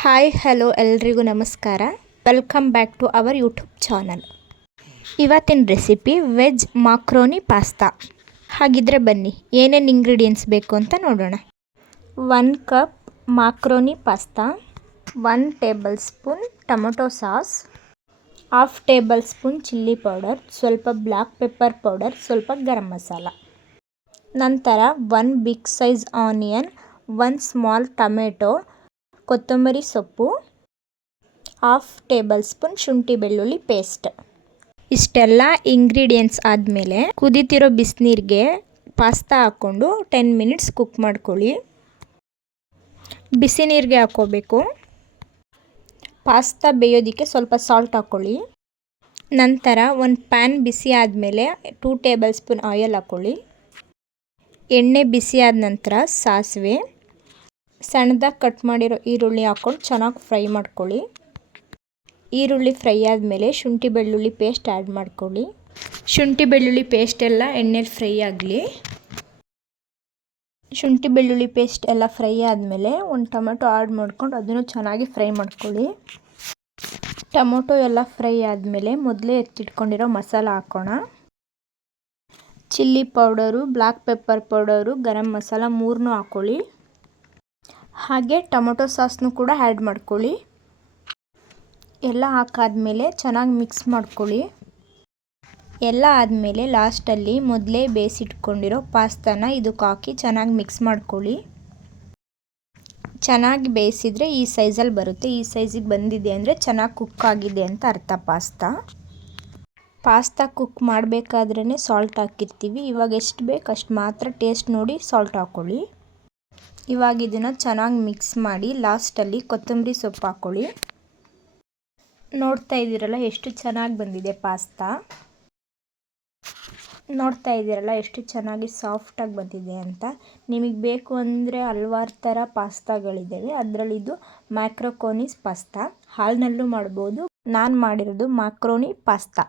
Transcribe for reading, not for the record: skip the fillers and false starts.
Hi hello ಎಲ್ರಿಗೂ ನಮಸ್ಕಾರ. Welcome back to our YouTube channel. ಇವತ್ತಿನ ರೆಸಿಪಿ ವೆಜ್ ಮಾಕ್ರೋನಿ ಪಾಸ್ತಾ. ಹಾಗಿದ್ರೆ ಬನ್ನಿ ಏನೇನು ಇಂಗ್ರೀಡಿಯೆಂಟ್ಸ್ ಬೇಕು ಅಂತ ನೋಡೋಣ. 1 cup macaroni pasta, 1 tablespoon tomato sauce, half tablespoon chilli powder, ಸ್ವಲ್ಪ ಬ್ಲ್ಯಾಕ್ ಪೆಪ್ಪರ್ ಪೌಡರ್, ಸ್ವಲ್ಪ ಗರಂ ಮಸಾಲ. ನಂತರ 1 big size onion, 1 small tomato, ಕೊತ್ತಂಬರಿ ಸೊಪ್ಪು, ಹಾಫ್ ಟೇಬಲ್ ಸ್ಪೂನ್ ಶುಂಠಿ ಬೆಳ್ಳುಳ್ಳಿ ಪೇಸ್ಟ್. ಇಷ್ಟೆಲ್ಲ ಇಂಗ್ರೀಡಿಯೆಂಟ್ಸ್ ಆದಮೇಲೆ ಕುದೀತಿರೋ ಬಿಸಿನೀರಿಗೆ ಪಾಸ್ತಾ ಹಾಕ್ಕೊಂಡು 10 ಮಿನಿಟ್ಸ್ ಕುಕ್ ಮಾಡ್ಕೊಳ್ಳಿ. ಬಿಸಿ ನೀರಿಗೆ ಹಾಕ್ಕೋಬೇಕು. ಪಾಸ್ತಾ ಬೇಯೋದಕ್ಕೆ ಸ್ವಲ್ಪ ಸಾಲ್ಟ್ ಹಾಕ್ಕೊಳ್ಳಿ. ನಂತರ ಒಂದು ಪ್ಯಾನ್ ಬಿಸಿ ಆದಮೇಲೆ 2 ಟೇಬಲ್ ಸ್ಪೂನ್ ಆಯಿಲ್ ಹಾಕ್ಕೊಳ್ಳಿ. ಎಣ್ಣೆ ಬಿಸಿ ಆದ ನಂತರ ಸಾಸಿವೆ, ಸಣ್ಣದಾಗಿ ಕಟ್ ಮಾಡಿರೋ ಈರುಳ್ಳಿ ಹಾಕ್ಕೊಂಡು ಚೆನ್ನಾಗಿ ಫ್ರೈ ಮಾಡ್ಕೊಳ್ಳಿ. ಈರುಳ್ಳಿ ಫ್ರೈ ಆದಮೇಲೆ ಶುಂಠಿ ಬೆಳ್ಳುಳ್ಳಿ ಪೇಸ್ಟ್ ಆ್ಯಡ್ ಮಾಡ್ಕೊಳ್ಳಿ. ಶುಂಠಿ ಬೆಳ್ಳುಳ್ಳಿ ಪೇಸ್ಟ್ ಎಲ್ಲ ಎಣ್ಣೆಲಿ ಫ್ರೈ ಆಗಲಿ. ಶುಂಠಿ ಬೆಳ್ಳುಳ್ಳಿ ಪೇಸ್ಟ್ ಎಲ್ಲ ಫ್ರೈ ಆದಮೇಲೆ ಒಂದು ಟೊಮೆಟೊ ಆ್ಯಡ್ ಮಾಡ್ಕೊಂಡು ಅದನ್ನು ಚೆನ್ನಾಗಿ ಫ್ರೈ ಮಾಡ್ಕೊಳ್ಳಿ. ಟೊಮೊಟೊ ಎಲ್ಲ ಫ್ರೈ ಆದಮೇಲೆ ಮೊದಲೇ ಎತ್ತಿಟ್ಕೊಂಡಿರೋ ಮಸಾಲ ಹಾಕೋಣ. Chilli powder, black pepper powder, garam masala 3 ಹಾಕ್ಕೊಳ್ಳಿ. ಹಾಗೆ ಟೊಮೊಟೊ ಸಾಸ್ನು ಕೂಡ ಆ್ಯಡ್ ಮಾಡ್ಕೊಳ್ಳಿ. ಎಲ್ಲ ಹಾಕಾದ್ಮೇಲೆ ಚೆನ್ನಾಗಿ ಮಿಕ್ಸ್ ಮಾಡ್ಕೊಳ್ಳಿ. ಎಲ್ಲ ಆದಮೇಲೆ ಲಾಸ್ಟಲ್ಲಿ ಮೊದಲೇ ಬೇಯಿಸಿಟ್ಕೊಂಡಿರೋ ಪಾಸ್ತಾನ ಇದಕ್ಕೆ ಹಾಕಿ ಚೆನ್ನಾಗಿ ಮಿಕ್ಸ್ ಮಾಡ್ಕೊಳ್ಳಿ. ಚೆನ್ನಾಗಿ ಬೇಯಿಸಿದರೆ ಈ ಸೈಜಲ್ಲಿ ಬರುತ್ತೆ. ಈ ಸೈಜಿಗೆ ಬಂದಿದೆ ಅಂದರೆ ಚೆನ್ನಾಗಿ ಕುಕ್ ಆಗಿದೆ ಅಂತ ಅರ್ಥ. ಪಾಸ್ತಾ ಕುಕ್ ಮಾಡಬೇಕಾದ್ರೇ ಸಾಲ್ಟ್ ಹಾಕಿರ್ತೀವಿ. ಇವಾಗ ಎಷ್ಟು ಬೇಕು ಅಷ್ಟು ಮಾತ್ರ ಟೇಸ್ಟ್ ನೋಡಿ ಸಾಲ್ಟ್ ಹಾಕ್ಕೊಳ್ಳಿ. ಇವಾಗ ಇದನ್ನು ಚೆನ್ನಾಗಿ ಮಿಕ್ಸ್ ಮಾಡಿ ಲಾಸ್ಟಲ್ಲಿ ಕೊತ್ತಂಬರಿ ಸೊಪ್ಪು ಹಾಕ್ಕೊಳ್ಳಿ. ನೋಡ್ತಾ ಇದ್ದೀರಲ್ಲ ಎಷ್ಟು ಚೆನ್ನಾಗಿ ಬಂದಿದೆ ಪಾಸ್ತಾ. ನೋಡ್ತಾ ಇದ್ದೀರಲ್ಲ ಎಷ್ಟು ಚೆನ್ನಾಗಿ ಸಾಫ್ಟಾಗಿ ಬಂದಿದೆ ಅಂತ. ನಿಮಗೆ ಬೇಕು ಅಂದರೆ ಹಲವಾರು ಥರ ಪಾಸ್ತಾಗಳಿದ್ದಾವೆ. ಅದರಲ್ಲಿ ಇದು ಮ್ಯಾಕ್ರೋಕೋನೀಸ್ ಪಾಸ್ತಾ. ಹಾಲಿನಲ್ಲೂ ಮಾಡ್ಬೋದು. ನಾನು ಮಾಡಿರೋದು ಮಾಕ್ರೋನಿ ಪಾಸ್ತಾ.